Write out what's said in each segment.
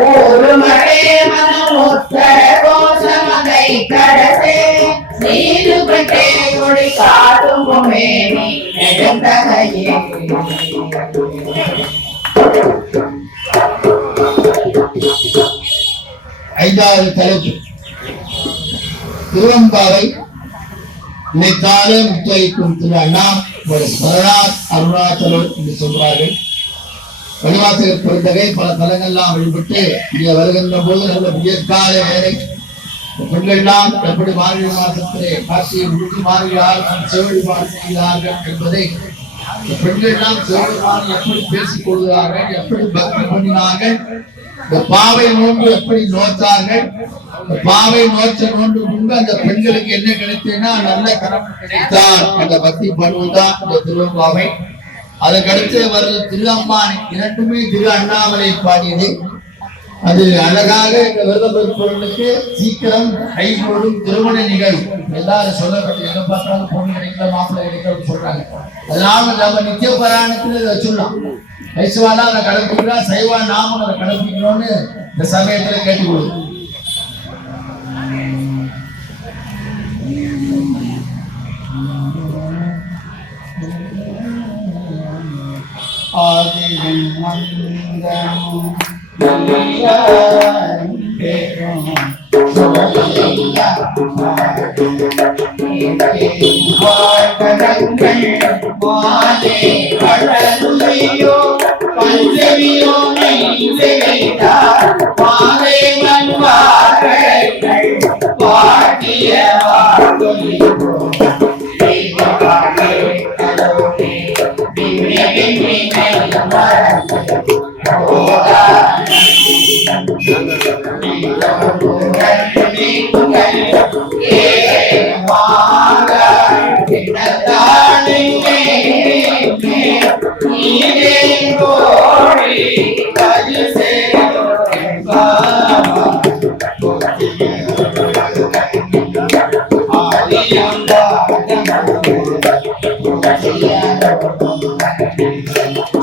ஒரு மழை மனோத்தர கோஷமதை கடசே நீரு பெற்றே ஒளி காட்டுமே நெடுந்தகையே ஐந்தாவது தலைப்பு. திருவம்பாவை இன்னைக்கால முத்தளிக்கும் திரு அண்ணா ஒரு ஸ்மரணாத் அருணாச்சலம் என்று சொல்றார்கள். வழிவாசகர் பிறந்தகை பல தலங்கள்லாம் வழிபட்டு இங்கே வருகின்ற போது நல்ல வியற்கால வேலை. பெண்கள்லாம் எப்படி மார்கழி மாதத்திலே காட்சியை முடித்து மாறுகிறார்கள் செவழி மாறுகிறார்கள் என்பதை இந்த பெண்கள்லாம் செவழி மாறி எப்படி பேசிக் கொள்கிறார்கள் எப்படி பக்தி பண்ணினார்கள் இந்த பாவை நோன்பு எப்படி நோத்தார்கள் இந்த பாவை நோச்ச நோன்பு கொண்டு அந்த பெண்களுக்கு என்ன கிடைத்ததுன்னா நல்ல கணவன் கிடைத்தார் அந்த பக்தி பண்ணுவதுதான் இந்த திருவம்பாவை அதற்கடுத்து வருது திரு அம்மானை இரண்டுமே திரு அண்ணாமலை பாடியது அது அழகாக இந்த விரதம் இருப்பவர்களுக்கு சீக்கிரம் கைகூடும் திருமண நிகழ்வு எல்லாரும் சொல்லப்பட்டு எங்க பார்த்தாலும் பொண்ணு கிடைக்கல மாப்பிள்ளை கிடைக்கலன்னு சொல்றாங்க அதனால நம்ம நித்திய பராயணத்துல இதை சொல்லலாம் வைசுவானா அதை கடைபிடிக்கிறா சைவா நாமும் அதை கடைபிடிக்கணும்னு இந்த சமயத்தில் கேட்டுக்கொள்ளும் ஆதியும் மந்தமும் வானே கடலையோ பஞ்சமியோ நெஞ்செய்தார் பாறைகள்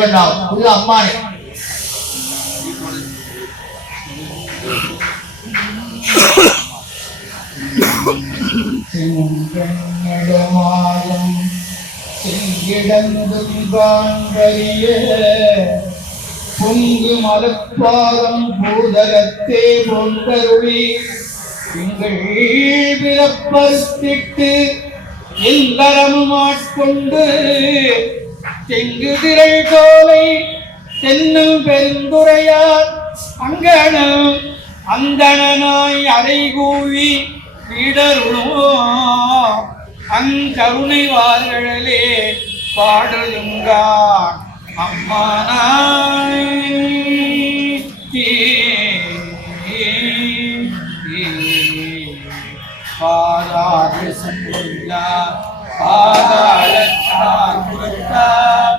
திருவண்ணாம் புது அம்மானே. செங்கடமாலும் செங்கிடந்தும் காண்பறிய பொங்கு மலப்பாதம் பூதகத்தே பொங்கருளி எங்கள் பிறப்பறுத்திட்டு எல்லரமும் ஆட்கொண்டு தெங்கு திரை கோலை தென்னும் பெருந்துரையார் அங்கனம் அந்தணனாய் அறைகூவி விடருளும் அங்கருணை வார்களே பாடலுங்கான் அம்மானாய். பாதாறு செல்லா பாதாளத்தார் புறத்தார்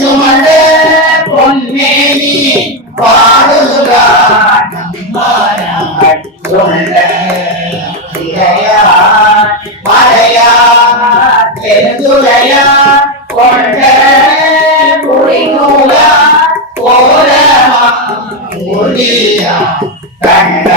சுமந்து பொன்மேனி பாடுகிறான் சொல்ல. மறையா பெருந்துரையா கொண்ட குறிநூலா போரமா கண்ட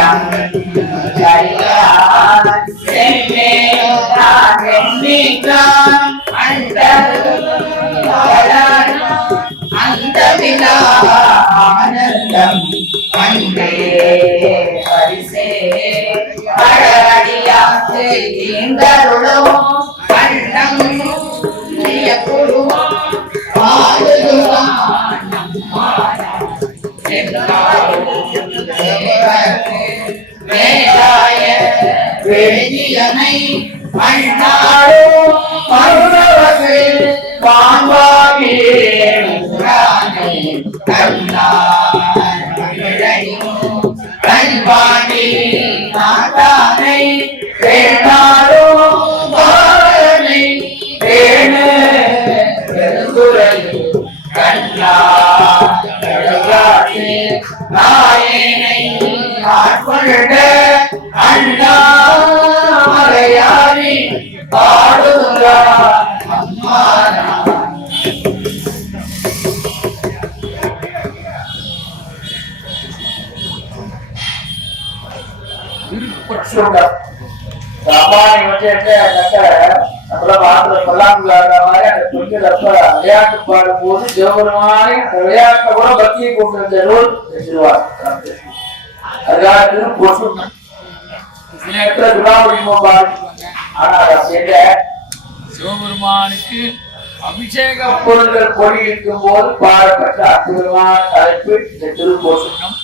வெளியனை அண்ணாரோ பருவசே வாங்காமே புராணே கண்ணாரையோ கல்வாணி நாதானை வேண்டாரோ பாரனை வேணு பெருந்துரையோ கண்ணா நாயனை ஆட்கொண்ட பாடுகிறார் அம்மானா திருப்பட்சூடம் அம்மானை வந்து என்ன நம்மள பாட்டுல பல்லாண்டு விளையாடுற மாதிரி அந்த பெண்கள் அப்ப விளையாட்டு பாடும் போது சிவபெருமானே அந்த விளையாட்டுல கூட பக்தியை கொண்டு வந்த நூல் செஞ்சிருவார் அதுக்காக திருப்பொட்டு சில இடத்துல விழாவளிமோ பாடுவாங்க ஆனா அது அப்படி இல்லை சிவபெருமானுக்கு அபிஷேக பொருள்கள் கொடி இருக்கும் போது பாடப்பட்ட அற்புதமான தலைப்பு இந்த திருப்போஷனம்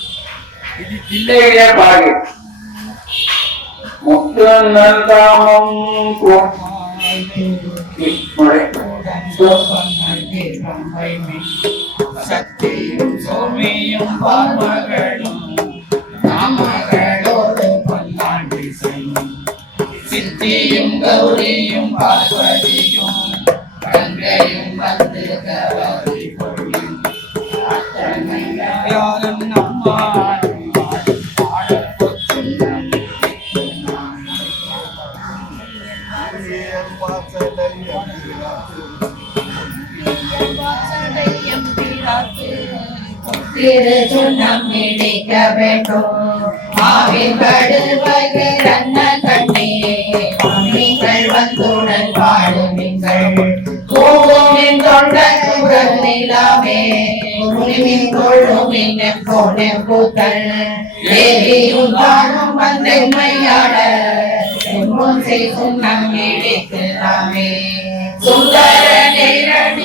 இது தில்லையிலே பாடி. முத்தநல் தாமம் சக்தியும் சோமியும் பாமகளும் சித்தியும் கௌரியும் பார்வதியும் கங்கையும் வந்து கவரி திரு சுண்ணம் இடிக்க வேண்டும். ஆவின் கடுவகு கண்ண கண்ணே நீங்கள் வந்துடன் பாடுவீங்கள் பூமின் தொண்ட உரிமின் கொள்ளுமின் ஏரியும் வந்தெம்மையாட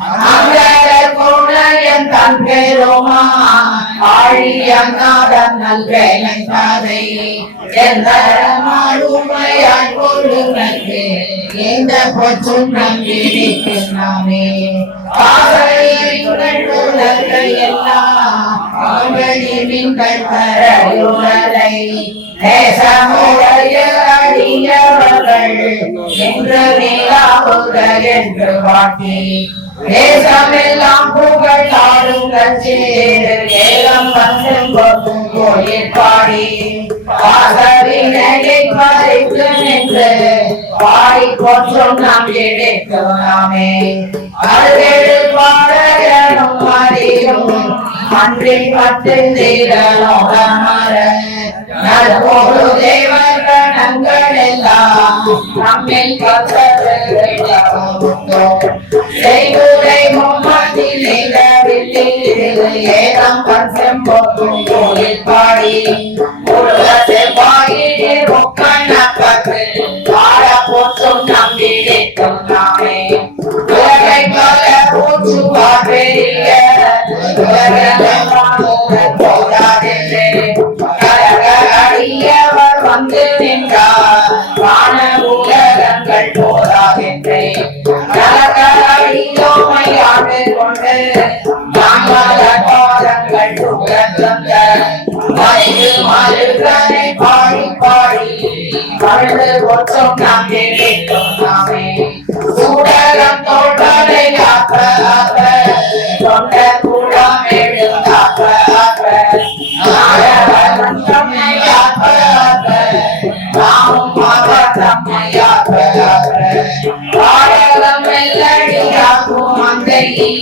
அங்கர் குணையன் தன் எல்லாம் காவலிமின்கள் பரையுடலை நேசமுடைய என்று நிலாவுக என்று வாட்டி தேசமெல்லாம் புகழ் ஆடுங்கள் சேரு ஏலம் வந்து போகும் கோயில் பாடி. பாசவினையை பறித்து நின்று பாடி போற்றும் நாம் கிடைக்கலாமே நாமே. அருகேடு பாடகனும் அறியும் அன்றி பத்து தீரலோகமர நற்போடு தேவர் கணங்கள் நம்மில் கத்தர்கள் செய்குறை மும்மதில் நிலவில்லை ஏதம் பஞ்சம் போகும்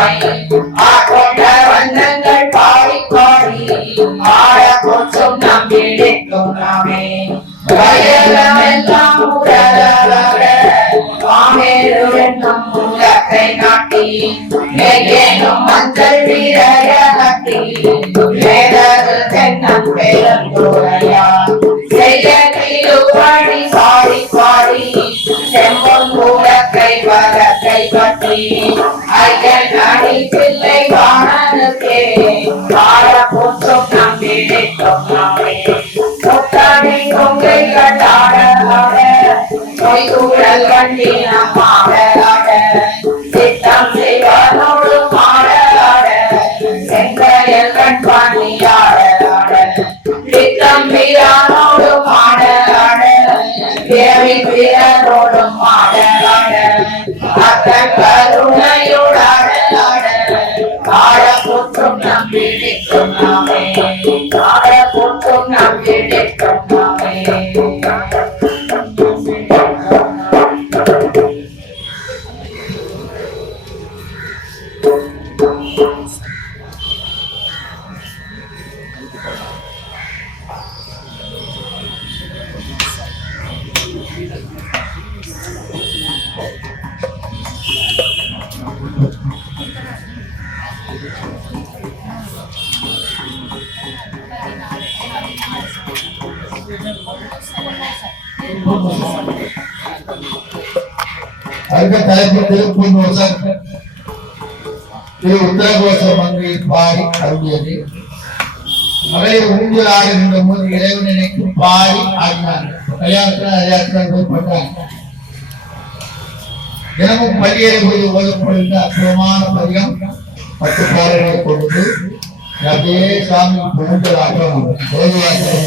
ஆகொண்ட வண்ணங்கள் பாடி பாடி ஆட கொஞ்சம் நாம் இழைக்கும் நாமே. வயலமெல்லாம் உடலாக மாமேருடன் நம் உள்ளத்தை நாட்டி. எங்கேனும் மஞ்சள் வீரைய நட்டி வேதர்கள் தென்னம் பேரம் தோழையா செய்யத்திலு பாடி பாடி பாடி. செம்பம் கூட கை வர கை பற்றி பிள்ளை காணனுக்கே வாழ போற்றும் நம்பி நாமே முத்தாடி கொங்கை கண்டாட ஆட நோய் சூழல் கண்டி தினமும் போய் போது ஓதப்படுகின்ற அற்புதமான பதிகம் பத்து பாடல்களை கொடுத்து அப்படியே சாமி ஊஞ்சல் ஆட்டம் ஓதுவார்கள்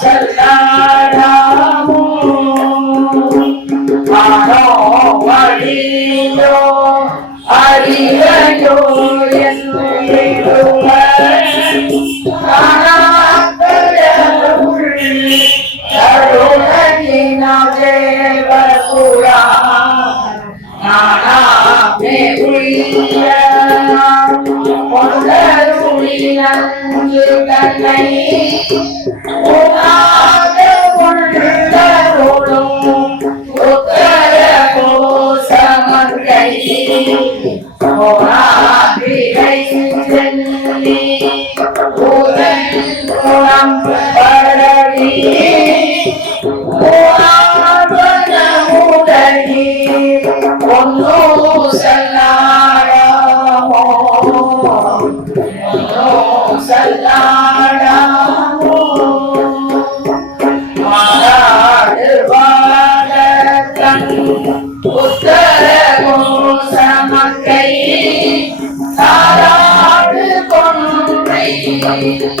hacer உத்தர கோசமங்கை தாராடு கொன்றை ஒன்னோ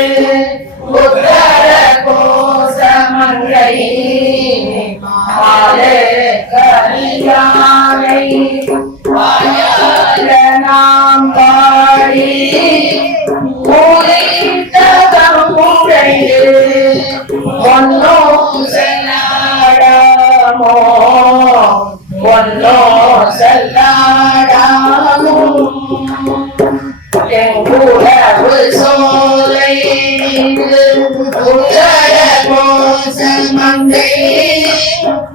எங்குலவு சோலை உத்தர கோசமங்கை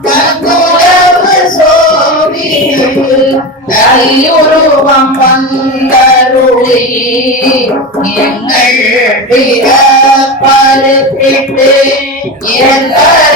கங்குலவு சோமி கையுருவம் வந்தருளி எங்கள் பிறப்பருப்பிட்டு எந்தரமும்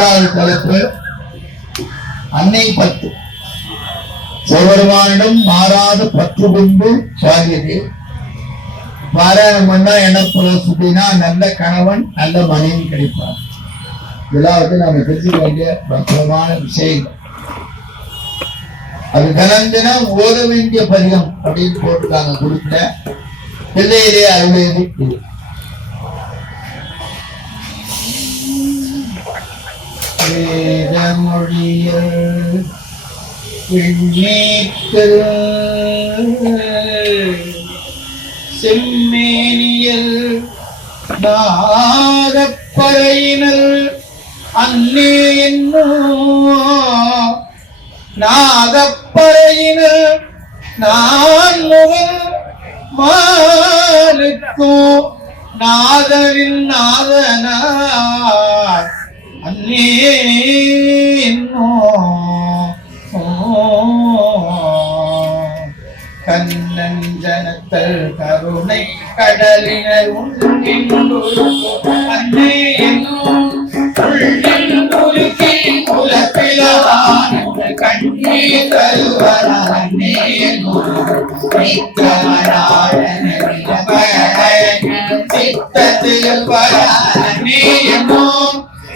எட்டாவது தலைப்பு அன்னை பத்து. சிவபெருமானிடம் மாறாத பற்று பின்பு சாகியது. பாராயணம்னா பண்ணா என்ன புலசுத்தினா நல்ல கணவன் நல்ல மனைவி கிடைப்பார். இதெல்லாம் வந்து நாம தெரிஞ்சுக்க வேண்டிய முக்கியமான விஷயங்கள். அது தினம் தினம் ஓத வேண்டிய பதிகம் அப்படின்னு போட்டுருக்காங்க குறிப்பிட்ட பிள்ளையிலே அருளேது வேதமொழியல் விண்ணீத்தல் செம்மேனியல் நாகப்பறையினல் அன்னே என்னோ நாகப்பறையினல் நான் முகம் மாலுக்கோ நாதவின் நாதனார். அன்னே என்னோ கண்ணஞ்சனத்தல் கருணை கடலினர் அன்னே என்னும் கண்ணீர் தருவரே சித்தத்தில் பரே என்னும்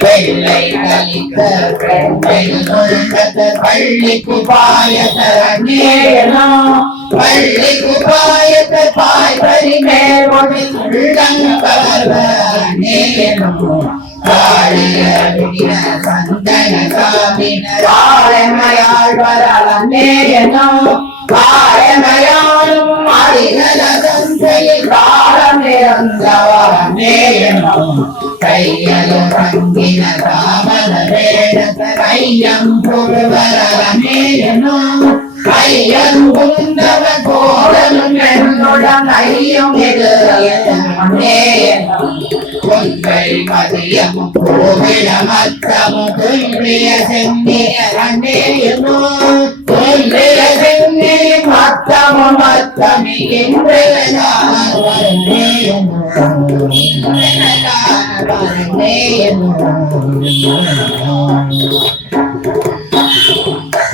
வெள்ளை கலித்த பள்ளிக்கு பாயத்தோ பள்ளிக்கு பாயத்த பாய் காளிய விடின சந்தன சந்தையில் காலமிருந்தவனேனோ கையலு ரங்கின தாமத வேடத கையம் புழுவரலனேனோ கையம் குந்தவ கோடலும் என்னுடன் ஐயம் எதிரேனோ மதியம் கோவிலமத்தமும் துன்றிய சென்னிய கண்டேனோ துன்றிய சென்னி மத்தமும் மத்தமி என்று